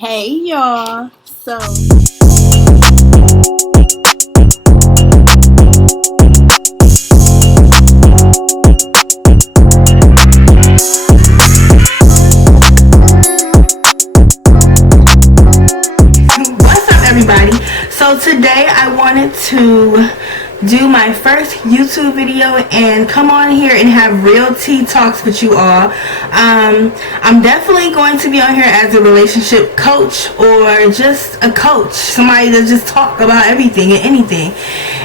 Hey y'all. What's up everybody? So today I wanted to do my first YouTube video and come on here and have real tea talks with you all. I'm definitely going to be on here as a relationship coach or just a coach, somebody to just talk about everything and anything.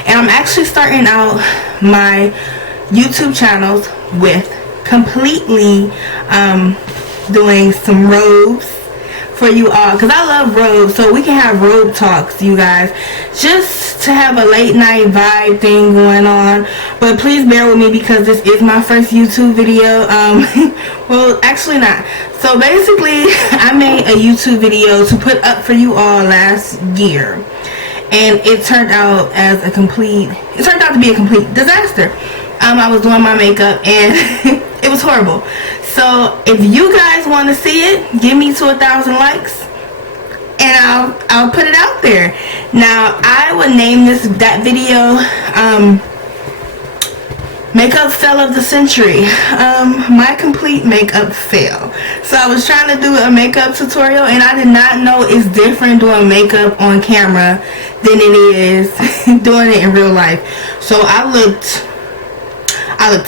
And I'm actually starting out my YouTube channels with completely doing some robes for you all, because I love robes, so we can have robe talks, you guys, just to have a late night vibe thing going on. But please bear with me because this is my first YouTube video. Well, actually not. So basically I made a YouTube video to put up for you all last year, and it turned out to be a complete disaster. I was doing my makeup and it was horrible. So if you guys want to see it, give me to 1,000 likes and I'll put it out there. Now I would name that video makeup fail of the century. My complete makeup fail. So I was trying to do a makeup tutorial and I did not know it's different doing makeup on camera than it is doing it in real life. So I looked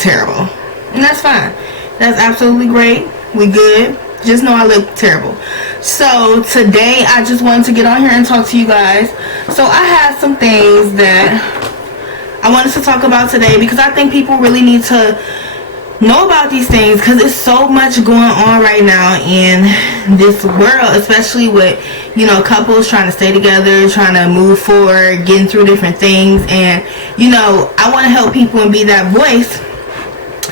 terrible, and that's fine. That's absolutely great. We good. Just know I look terrible. So today I just wanted to get on here and talk to you guys. So I have some things that I wanted to talk about today because I think people really need to know about these things, because there's so much going on right now in this world, especially with, you know, couples trying to stay together, trying to move forward, getting through different things. And, you know, I want to help people and be that voice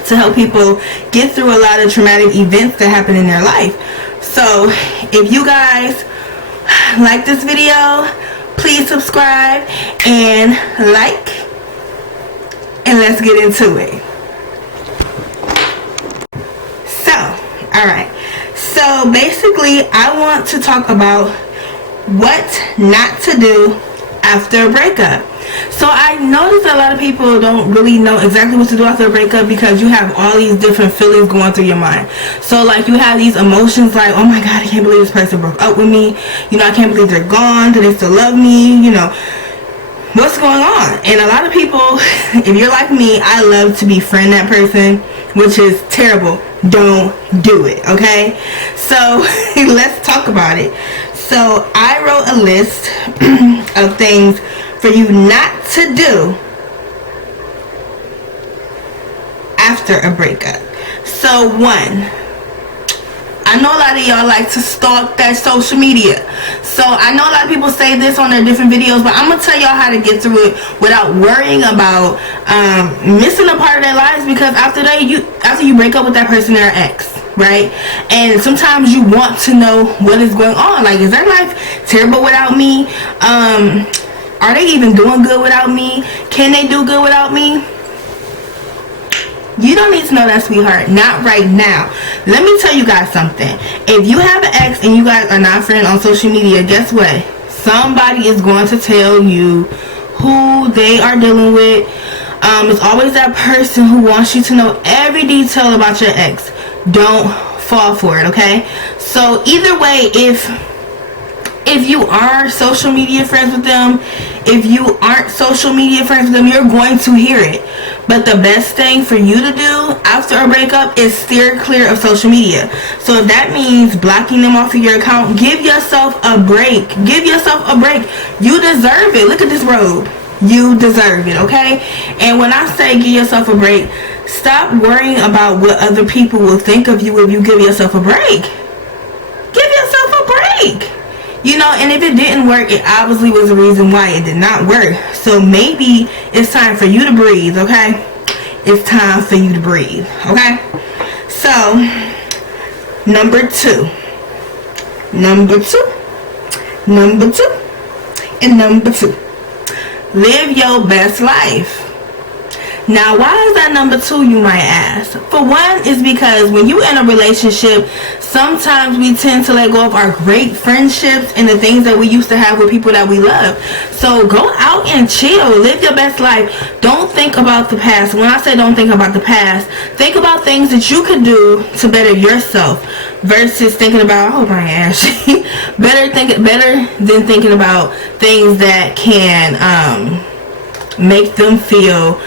to help people get through a lot of traumatic events that happen in their life. So if you guys like this video, please subscribe and like, and let's get into it. So, alright. So basically I want to talk about what not to do after a breakup. So I noticed a lot of people don't really know exactly what to do after a breakup because you have all these different feelings going through your mind. So like you have these emotions like, oh my god, I can't believe this person broke up with me. You know, I can't believe they're gone. Do they still love me? You know, what's going on? And a lot of people, if you're like me, I love to befriend that person, which is terrible. Don't do it, okay? So let's talk about it. So I wrote a list of things for you not to do after a breakup. So one, I know a lot of y'all like to stalk that social media. So I know a lot of people say this on their different videos, but I'm gonna tell y'all how to get through it without worrying about missing a part of their lives, because after you break up with that person, they're an ex, right? And sometimes you want to know what is going on. Like, is their life terrible without me? Are they even doing good without me? Can they do good without me? You don't need to know that, sweetheart. Not right now. Let me tell you guys something. If you have an ex and you guys are not friends on social media, guess what? Somebody is going to tell you who they are dealing with. It's always that person who wants you to know every detail about your ex. Don't fall for it, okay? So either way, if you are social media friends with them, if you aren't social media friends with them, you're going to hear it. But the best thing for you to do after a breakup is steer clear of social media. So if that means blocking them off of your account, give yourself a break. Give yourself a break. You deserve it. Look at this robe. You deserve it, okay? And when I say give yourself a break, stop worrying about what other people will think of you if you give yourself a break. Give yourself a break. You know, and if it didn't work, it obviously was a reason why it did not work. So maybe it's time for you to breathe, okay? It's time for you to breathe, okay? So, number two, live your best life. Now, why is that number 2, you might ask? For one, is because when you in a relationship, sometimes we tend to let go of our great friendships and the things that we used to have with people that we love. So go out and chill, live your best life. Don't think about the past. When I say don't think about the past, think about things that you could do to better yourself versus thinking about, I hope I ain't ashy. better than thinking about things that can make them feel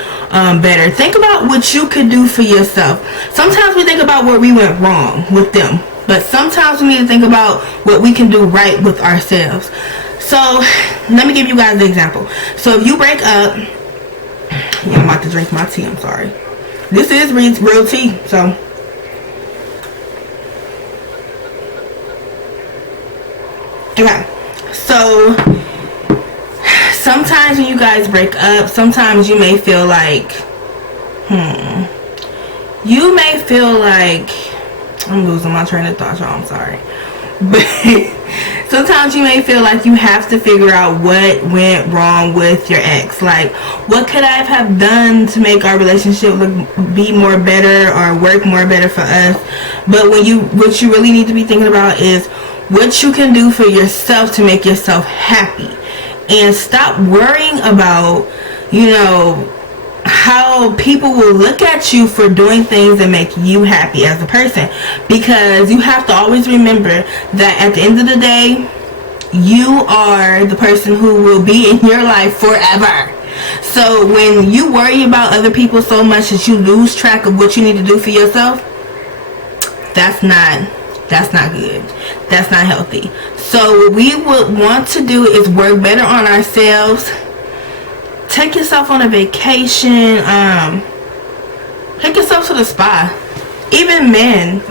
better. Think about what you could do for yourself. Sometimes we think about where we went wrong with them, but sometimes we need to think about what we can do right with ourselves. So let me give you guys an example. So if you break up, yeah, I'm about to drink my tea, I'm sorry. This is real tea, so okay. So sometimes when you guys break up, sometimes you may feel like, I'm losing my train of thought, y'all, I'm sorry. But sometimes you may feel like you have to figure out what went wrong with your ex. Like, what could I have done to make our relationship be more better or work more better for us? But what you really need to be thinking about is what you can do for yourself to make yourself happy. And stop worrying about, how people will look at you for doing things that make you happy as a person. Because you have to always remember that at the end of the day, you are the person who will be in your life forever. So when you worry about other people so much that you lose track of what you need to do for yourself, that's not good. That's not healthy. So what we would want to do is work better on ourselves. Take yourself on a vacation. Take yourself to the spa. Even men,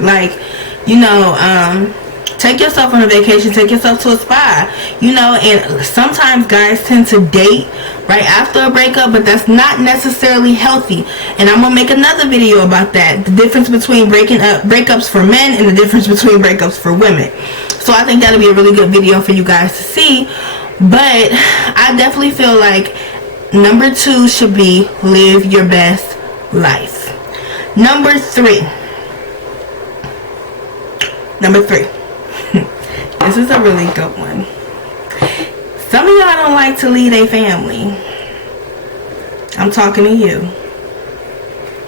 take yourself on a vacation. Take yourself to a spa. And sometimes guys tend to date right after a breakup, but that's not necessarily healthy. And I'm gonna make another video about that, the difference between breakups for men and the difference between breakups for women. So I think that'll be a really good video for you guys to see. But I definitely feel like number 2 should be live your best life. Number 3. This is a really good one. Some of y'all don't like to lead a family. I'm talking to you.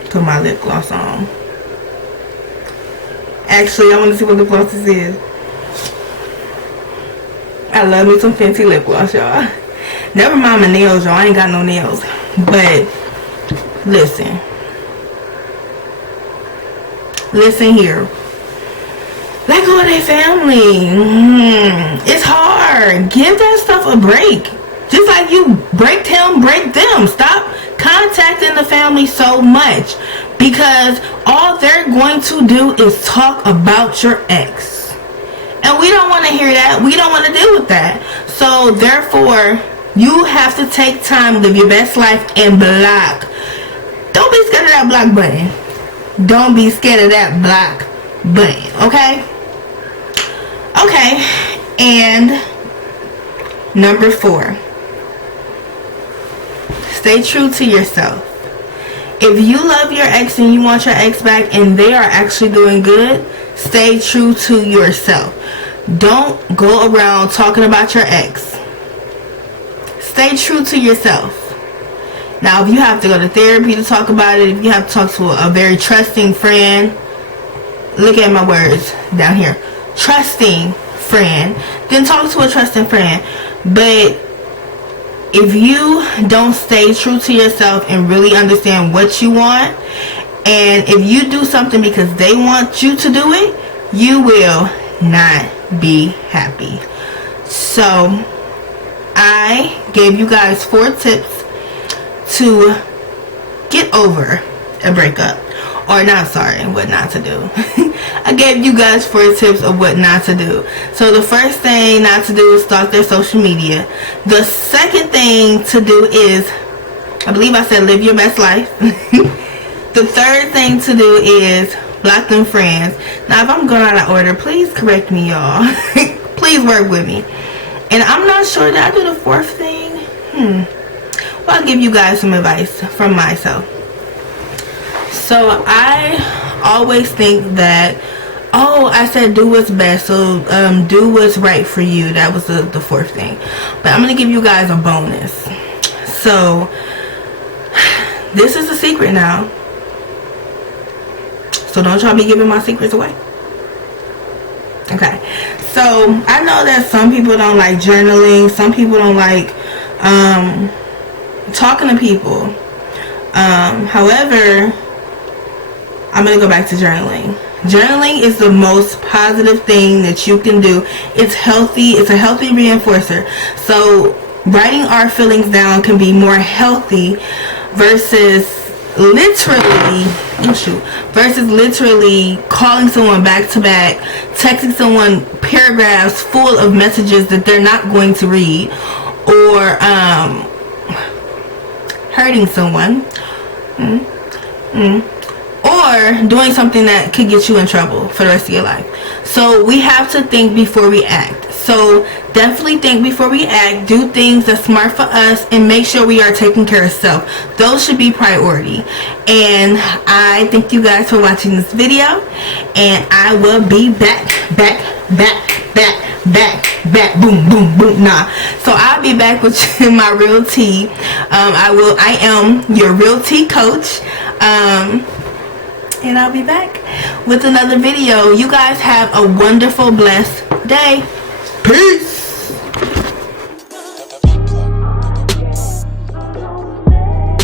Put my lip gloss on. Actually, I want to see what lip gloss this is. I love me some fancy lip gloss, y'all. Never mind my nails, y'all. I ain't got no nails. But listen here. Let go of their family. It's hard. Give that stuff a break. Just like you break him, break them. Stop contacting the family so much, because all they're going to do is talk about your ex. And we don't want to hear that. We don't want to deal with that. So therefore, you have to take time, live your best life, and block. Don't be scared of that block button. Don't be scared of that block button, okay? Okay, and number 4. Stay true to yourself. If you love your ex and you want your ex back and they are actually doing good, stay true to yourself. Don't go around talking about your ex. Stay true to yourself. Now, if you have to go to therapy to talk about it, if you have to talk to a very trusting friend, look at my words down here. Trusting friend, then talk to a trusting friend. But if you don't stay true to yourself and really understand what you want, and if you do something because they want you to do it, you will not be happy. So I gave you guys 4 tips to get over a breakup. Or not, sorry, what not to do. I gave you guys 4 tips of what not to do. So the first thing not to do is stalk their social media. The second thing to do is, I believe I said live your best life. The third thing to do is block them friends. Now, if I'm going out of order, please correct me, y'all. Please work with me. And I'm not sure, did I do the 4th thing? Well, I'll give you guys some advice from myself. So I always think that, oh, I said do what's best, so do what's right for you. That was the fourth thing. But I'm going to give you guys a bonus. So this is a secret now. So don't y'all be giving my secrets away. Okay. So I know that some people don't like journaling. Some people don't like talking to people. However, I'm going to go back to journaling. Journaling is the most positive thing that you can do. It's healthy. It's a healthy reinforcer. So writing our feelings down can be more healthy versus literally calling someone back to back, texting someone paragraphs full of messages that they're not going to read, or hurting someone, or doing something that could get you in trouble for the rest of your life. So we have to think before we act. So definitely think before we act. Do things that's smart for us, and make sure we are taking care of self. Those should be priority. And I thank you guys for watching this video, and I will be back, boom, boom, boom. So I'll be back with my real tea. I am your real tea coach. And I'll be back with another video. You guys have a wonderful, blessed day. Peace.